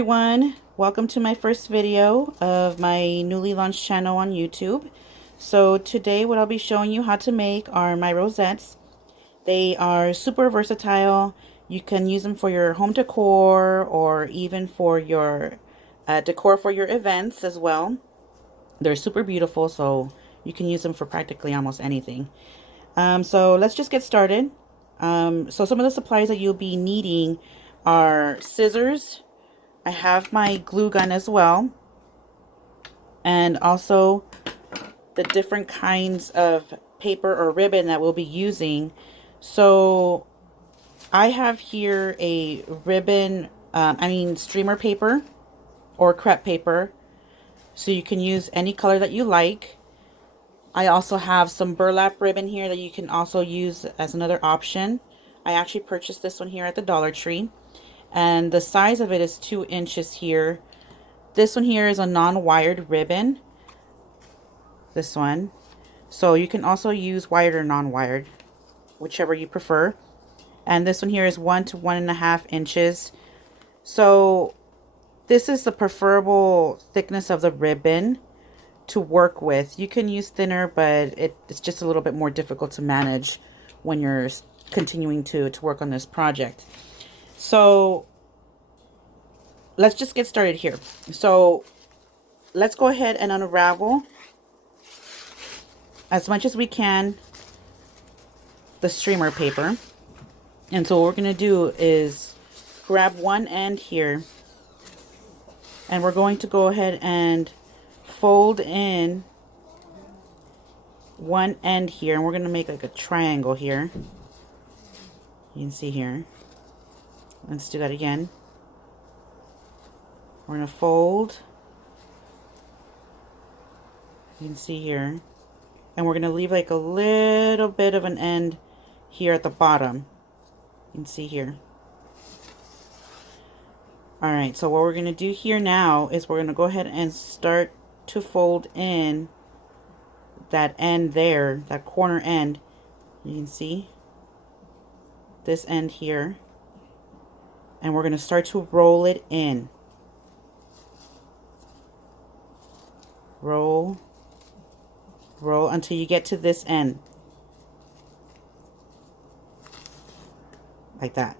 Everyone, welcome to my first video of my newly launched channel on YouTube. So today what I'll be showing you how to make are my rosettes. They are super versatile. You can use them for your home decor or even for your decor for your events as well. They're super beautiful, so you can use them for practically almost anything. So let's just get started. So some of the supplies that you'll be needing are scissors. I have my glue gun as well, and also the different kinds of paper or ribbon that we'll be using. So I have here a ribbon, streamer paper or crepe paper. So you can use any color that you like. I also have some burlap ribbon here that you can also use as another option. I actually purchased this one here at the Dollar Tree, and the size of it is 2 inches here. This one here is a non-wired ribbon, this one. So you can also use wired or non-wired, whichever you prefer. And this one here is 1 to 1.5 inches. So this is the preferable thickness of the ribbon to work with. You can use thinner, but it's just a little bit more difficult to manage when you're continuing to work on this project. So let's just get started here. So let's go ahead and unravel as much as we can the streamer paper. And so what we're going to do is grab one end here, and we're going to go ahead and fold in one end here, and we're going to make like a triangle here. You can see here. Let's do that again. We're going to fold. You can see here. And we're going to leave like a little bit of an end here at the bottom. You can see here. Alright, so what we're going to do here now is we're going to go ahead and start to fold in that end there, that corner end. You can see this end here. And we're going to start to roll it in. Roll, roll until you get to this end. Like that.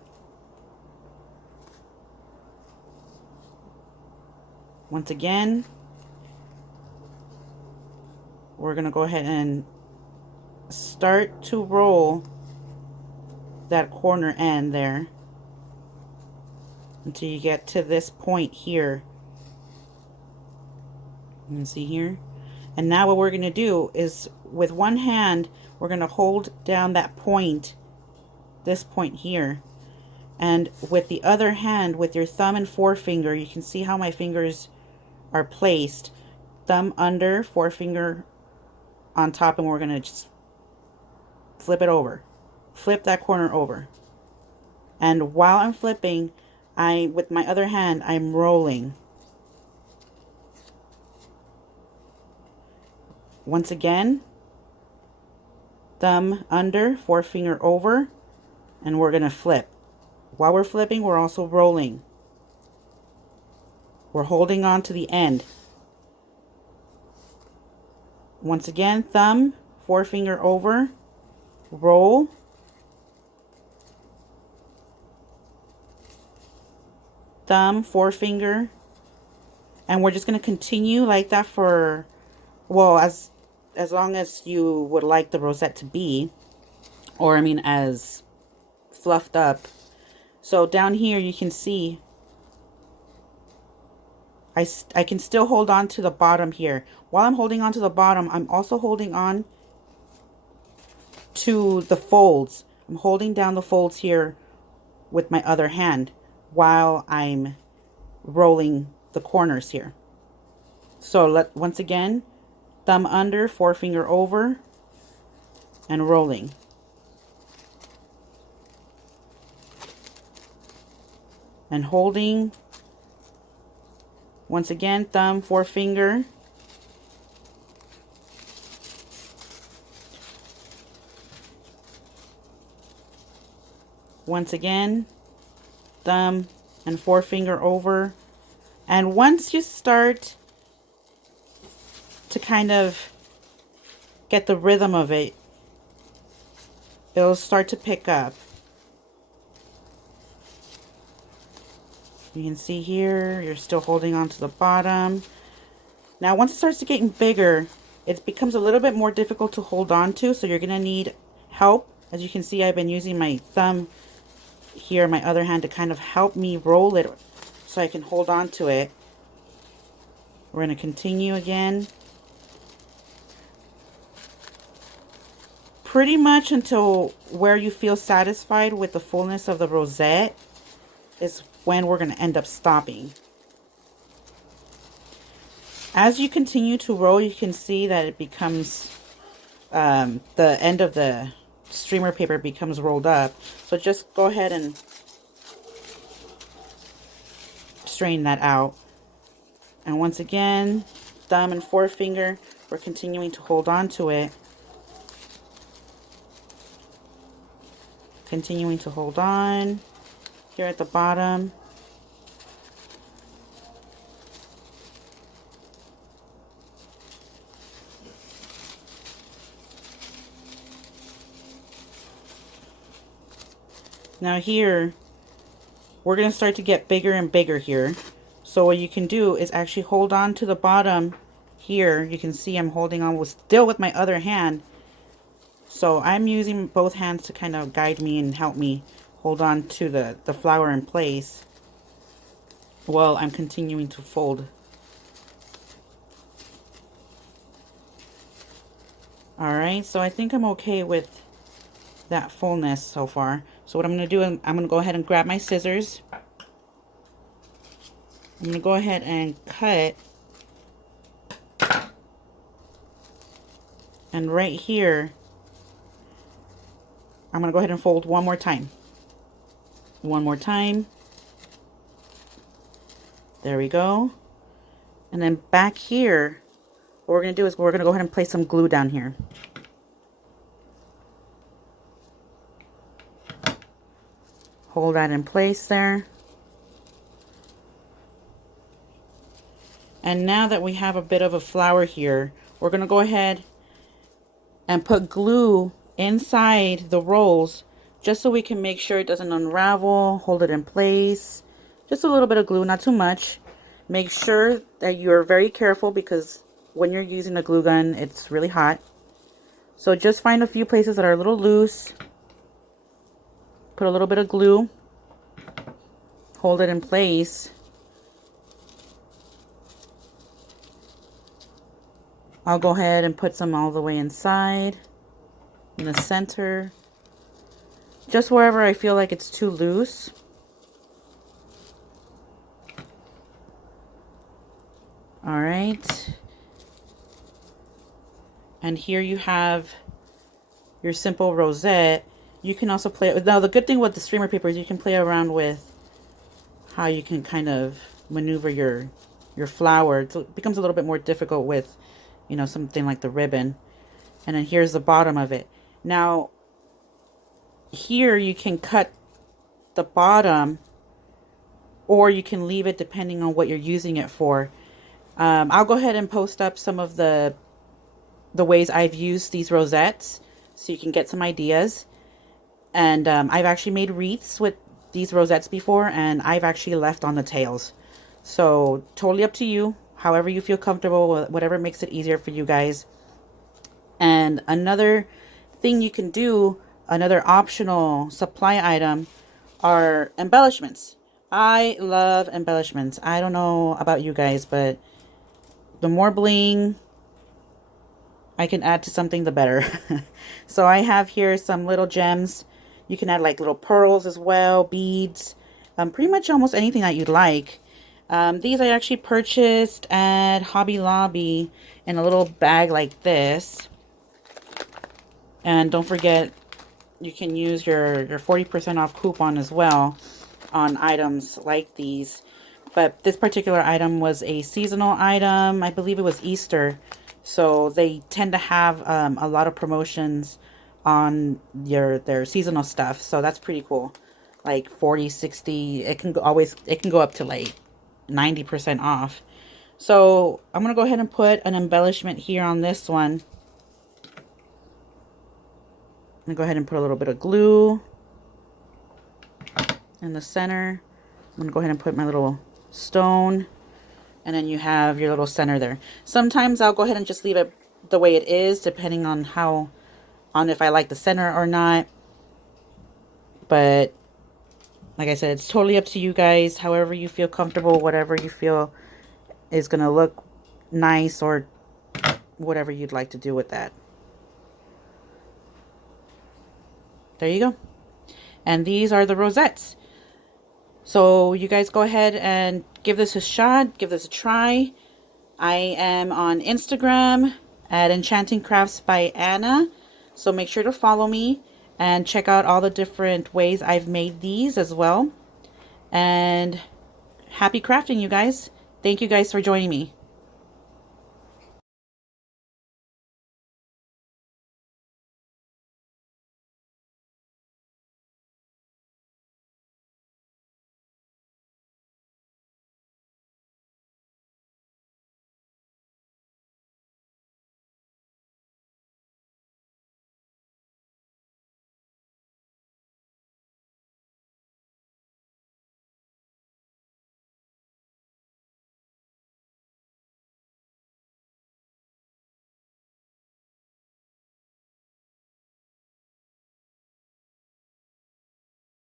Once again, we're going to go ahead and start to roll that corner end there until you get to this point here. You can see here. And now what we're going to do is with one hand, we're going to hold down that point, this point here. And with the other hand, with your thumb and forefinger, you can see how my fingers are placed. Thumb under, forefinger on top, and we're going to just flip it over. Flip that corner over. And while I'm flipping, with my other hand, I'm rolling. Once again, thumb under, forefinger over, and we're going to flip. While we're flipping, we're also rolling. We're holding on to the end. Once again, thumb, forefinger over, roll. Thumb, forefinger, and we're just going to continue like that for, well, as long as you would like the rosette to be, or I mean as fluffed up. So down here you can see I can still hold on to the bottom here. While I'm holding on to the bottom, I'm also holding on to the folds. I'm holding down the folds here with my other hand while I'm rolling the corners here. So once again, thumb under, forefinger over, and rolling. And holding, once again, thumb, forefinger, once again, thumb and forefinger over, And once you start to kind of get the rhythm of it, it'll start to pick up. You can see here, you're still holding on to the bottom. Now, once it starts to getting bigger, it becomes a little bit more difficult to hold on to, so you're going to need help. As you can see, I've been using my thumb here, my other hand, to kind of help me roll it so I can hold on to it. We're going to continue again. Pretty much until where you feel satisfied with the fullness of the rosette is when we're going to end up stopping. As you continue to roll, you can see that it becomes, the end of the streamer paper becomes rolled up. So just go ahead and strain that out. And once again, thumb and forefinger, we're continuing to hold on to it. Continuing to hold on here at the bottom. Now here, we're going to start to get bigger and bigger here. So what you can do is actually hold on to the bottom here. You can see I'm holding on still with my other hand. So I'm using both hands to kind of guide me and help me hold on to the flower in place while I'm continuing to fold. Alright, so I think I'm okay with that fullness so far. So what I'm going to do, I'm going to go ahead and grab my scissors. I'm going to go ahead and cut. And right here, I'm going to go ahead and fold one more time. One more time. There we go. And then back here, what we're going to do is we're going to go ahead and place some glue down here. Hold that in place there. And now that we have a bit of a flower here, we're going to go ahead and put glue inside the rolls just so we can make sure it doesn't unravel. Hold it in place. Just a little bit of glue, not too much. Make sure that you're very careful because when you're using a glue gun, it's really hot. So just find a few places that are a little loose. Put a little bit of glue. Hold it in place. I'll go ahead and put some all the way inside, in the center, just wherever I feel like it's too loose. All right. And here you have your simple rosette. You can also play, now the good thing with the streamer paper is you can play around with how you can kind of maneuver your flower. It becomes a little bit more difficult with, you know, something like the ribbon. And then here's the bottom of it. Now, here you can cut the bottom or you can leave it depending on what you're using it for. I'll go ahead and post up some of the ways I've used these rosettes so you can get some ideas. And I've actually made wreaths with these rosettes before, and I've actually left on the tails. So totally up to you, however you feel comfortable, whatever makes it easier for you guys. And another thing you can do, another optional supply item, are embellishments. I love embellishments. I don't know about you guys, but the more bling I can add to something, the better. So I have here some little gems. You can add like little pearls as well, beads, pretty much almost anything that you'd like. These I actually purchased at Hobby Lobby in a little bag like this. And don't forget, you can use your 40% off coupon as well on items like these. But this particular item was a seasonal item. I believe it was Easter. So they tend to have a lot of promotions on their seasonal stuff. So that's pretty cool. Like 40, 60, it can go up to like 90% off. So I'm going to go ahead and put an embellishment here on this one. I'm going to go ahead and put a little bit of glue in the center. I'm going to go ahead and put my little stone. And then you have your little center there. Sometimes I'll go ahead and just leave it the way it is, depending on if I like the center or not. But like I said, it's totally up to you guys. However you feel comfortable, whatever you feel is going to look nice, or whatever you'd like to do with that. There you go. And these are the rosettes. So you guys go ahead and give this a shot, give this a try. I am on Instagram at Enchanting Crafts by Anna. So make sure to follow me and check out all the different ways I've made these as well. And happy crafting, you guys. Thank you guys for joining me.